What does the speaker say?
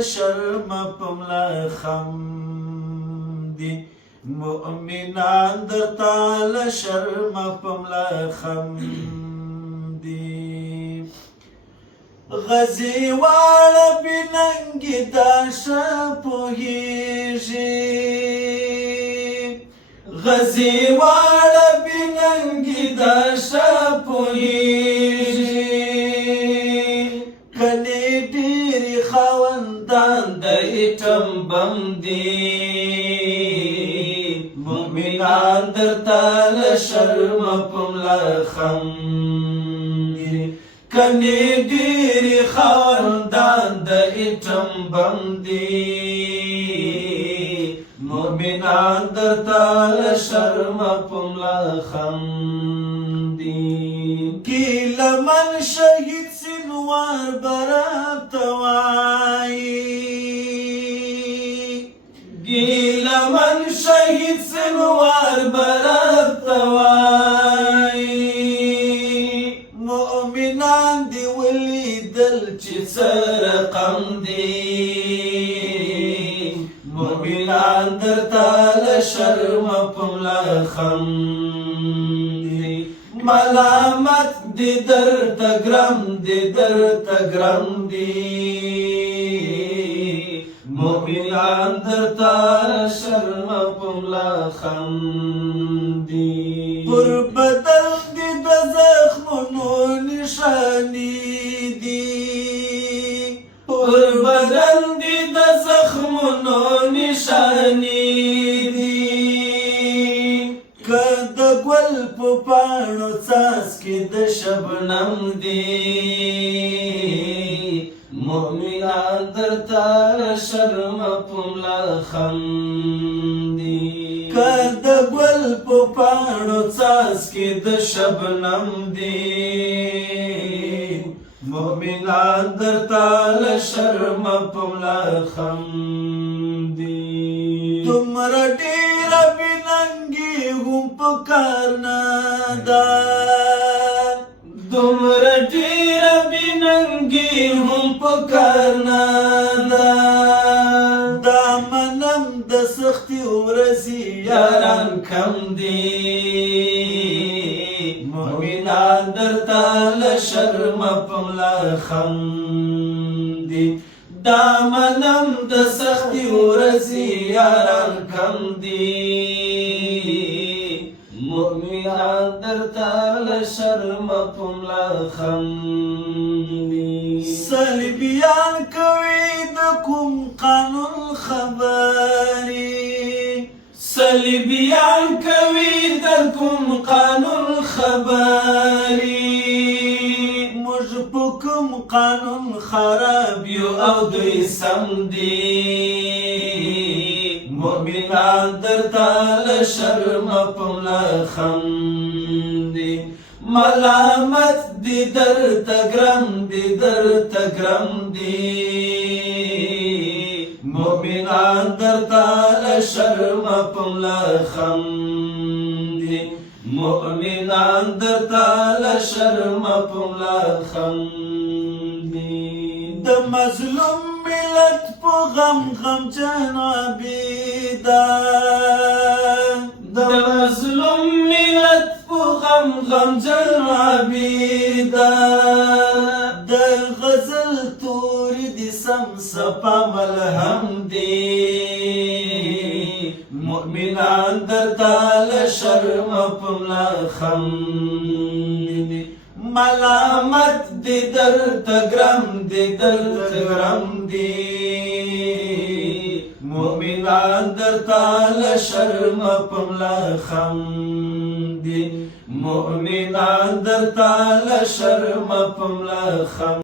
لشرم پملا خم دی مؤمنان درتا لشرم پملا خم دی غزی والا بننگی داشا پوهیجی غزی والا بننگی داشا پوهیجی کنی دیری خواندان دا ایتم بم دی مؤمنان درتا لشرم پملا خم دی کنی دیری خواندان دا ایتم بم دی مؤمنان درتا لشرم پملا خم دی کی لمن شهید سنوار برات وائی کی لمن شهید سنوار برات وائی مؤمنان دی ولی دل چی سرقم دی مؤمنان درتا لشرم پملا خم دی ملامت دی در تگرم دی در تگرم دی مؤمنان درتا لشرم پملا خم دی پر بدل دی د زخمونو نشانی دی پر بدل دی د زخمونو نشانی دی که د ګل په پاڼو څاڅکي د شبنم دی مؤمنان درتا لشرم پملا خم دی که د ګل په پاڼو څاڅکي د شبنم دی مؤمنان درتا لشرم پملا خم دی تمرا ډیر بننګي هم پکار نه دا تمرا ډیر بننګي هم پکار نه دا دا منم د سختي ورزي یاران کم دی مؤمنان درتا لشرم پملا خم دی دا منم د سختی ورزی یاران کم دی مؤمنان درتا لشرم پملا خم دی صلیبیان کوي د کوم قانون خبري صلیبیان کوي د کوم قانون خبري موږ په کوم قانون خراب یو او دوی سم دي مؤمنان درتا لشرم پملا خم دي ملامت دی در تگرم دی در تگرم دی مؤمنان درتا لشرم پملا خم دی مؤمنان درتا لشرم پملا خم دی د مظلوم ملت په غم غم جنابیدا د مظلوم ملت په غم غم جنابیدا د غزل تور دي سم صفا ملهم دی مؤمنان درتا لشرم پملا خم دی ملامت دی در تگرم دی در تگرم دی مؤمنان درتا لشرم پملا خم دی مؤمنان درتا لشرم پملا خم